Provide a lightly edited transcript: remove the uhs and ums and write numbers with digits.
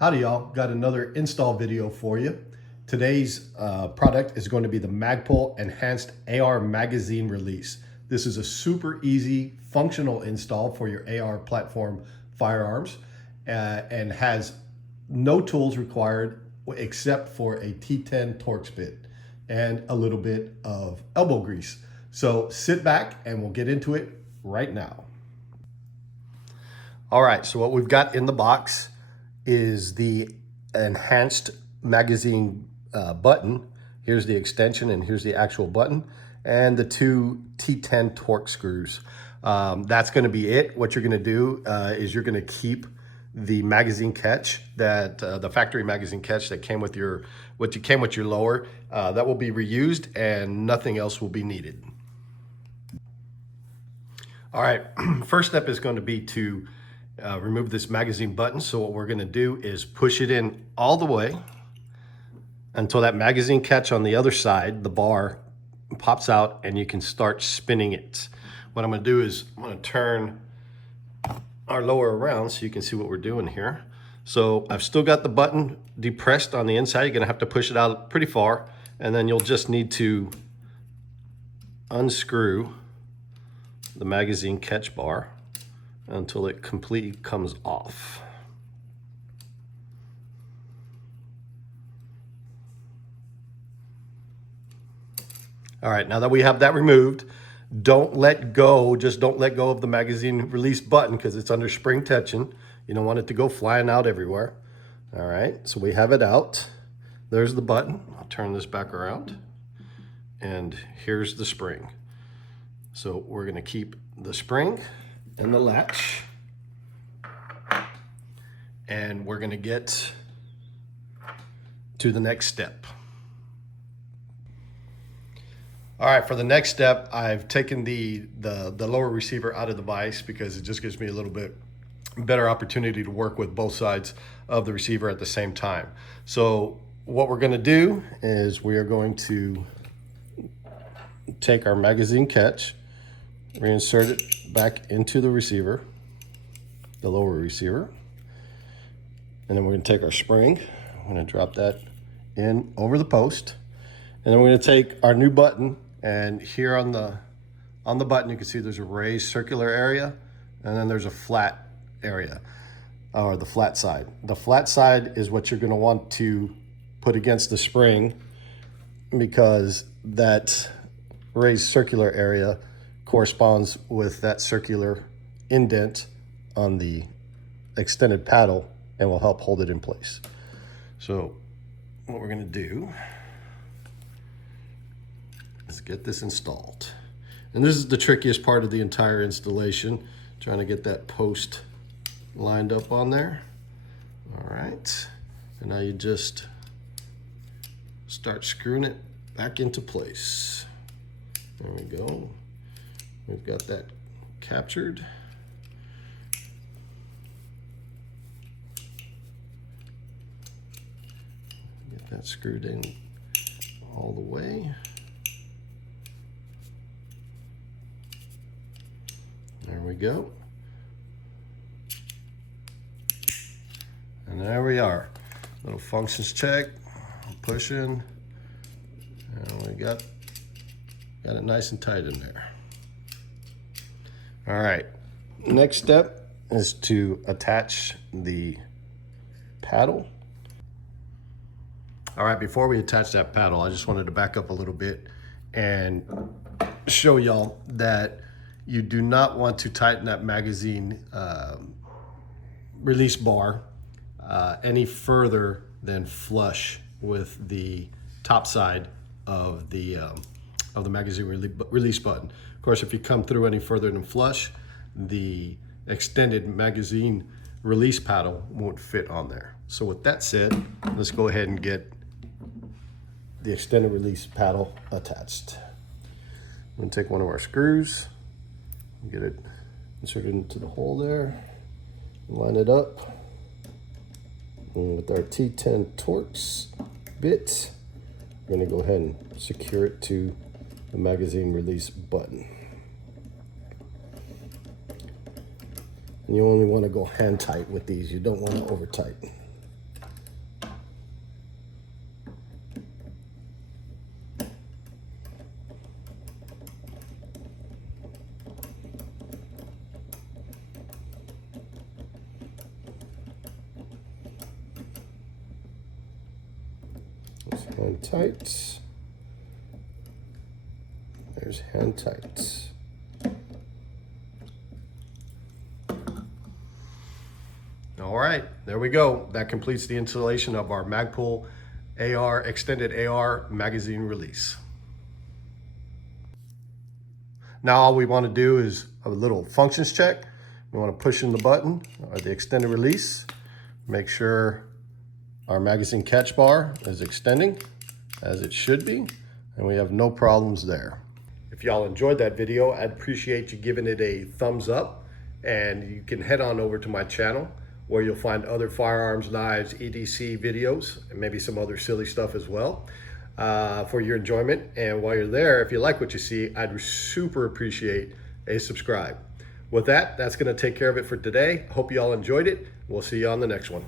Howdy y'all, got another install video for you. Today's product is going to be the Magpul Enhanced AR Magazine Release. This is a super easy functional install for your AR platform firearms and has no tools required except for a T10 Torx bit and a little bit of elbow grease. So sit back and we'll get into it right now. All right, so what we've got in the box is the enhanced magazine button. Here's the extension and here's the actual button, and the two T10 Torx screws. That's going to be it. What you're going to do is you're going to keep the magazine catch, that the factory magazine catch that came with your lower. That will be reused and nothing else will be needed. All right, first step is going to be to remove this magazine button. So what we're going to do is push it in all the way until that magazine catch on the other side, the bar, pops out and you can start spinning it. What I'm going to do is I'm going to turn our lower around so you can see what we're doing here. So I've still got the button depressed on the inside. You're going to have to push it out pretty far, and then you'll just need to unscrew the magazine catch bar until it completely comes off. All right, now that we have that removed, don't let go, just don't let go of the magazine release button because it's under spring tension. You don't want it to go flying out everywhere. All right, so we have it out. There's the button. I'll turn this back around. And here's the spring. So we're gonna keep the spring and the latch. And we're gonna get to the next step. All right, for the next step, I've taken the lower receiver out of the vise because it just gives me a little bit better opportunity to work with both sides of the receiver at the same time. So what we're gonna do is we are going to take our magazine catch, reinsert it back into the receiver, the lower receiver, and then we're gonna take our spring, I'm gonna drop that in over the post, and then we're gonna take our new button, and here on the button you can see there's a raised circular area, and then there's a flat area, or the flat side. The flat side is what you're gonna want to put against the spring because that raised circular area corresponds with that circular indent on the extended paddle and will help hold it in place. So what we're gonna do is get this installed. And this is the trickiest part of the entire installation, trying to get that post lined up on there. All right, and now you just start screwing it back into place. There we go. We've got that captured. Get that screwed in all the way. There we go. And there we are. Little functions check, pushing, and we got it nice and tight in there. All right, next step is to attach the paddle. All right, before we attach that paddle, I just wanted to back up a little bit and show y'all that you do not want to tighten that magazine release bar any further than flush with the top side of the magazine release button. Of course, if you come through any further than flush, the extended magazine release paddle won't fit on there. So with that said, let's go ahead and get the extended release paddle attached. I'm gonna take one of our screws, get it inserted into the hole there, line it up, and with our T10 Torx bit, we're gonna go ahead and secure it to the magazine release button. And you only want to go hand tight with these. You don't want to over tight. hand tight. There's hand tight. All right, there we go. That completes the installation of our Magpul AR extended AR magazine release. Now all we want to do is a little functions check. We want to push in the button or the extended release. Make sure our magazine catch bar is extending as it should be, and we have no problems there. If y'all enjoyed that video, I'd appreciate you giving it a thumbs up, and you can head on over to my channel where you'll find other firearms, knives, EDC videos, and maybe some other silly stuff as well for your enjoyment. And while you're there, if you like what you see, I'd super appreciate a subscribe. With that, that's gonna take care of it for today. Hope you all enjoyed it. We'll see you on the next one.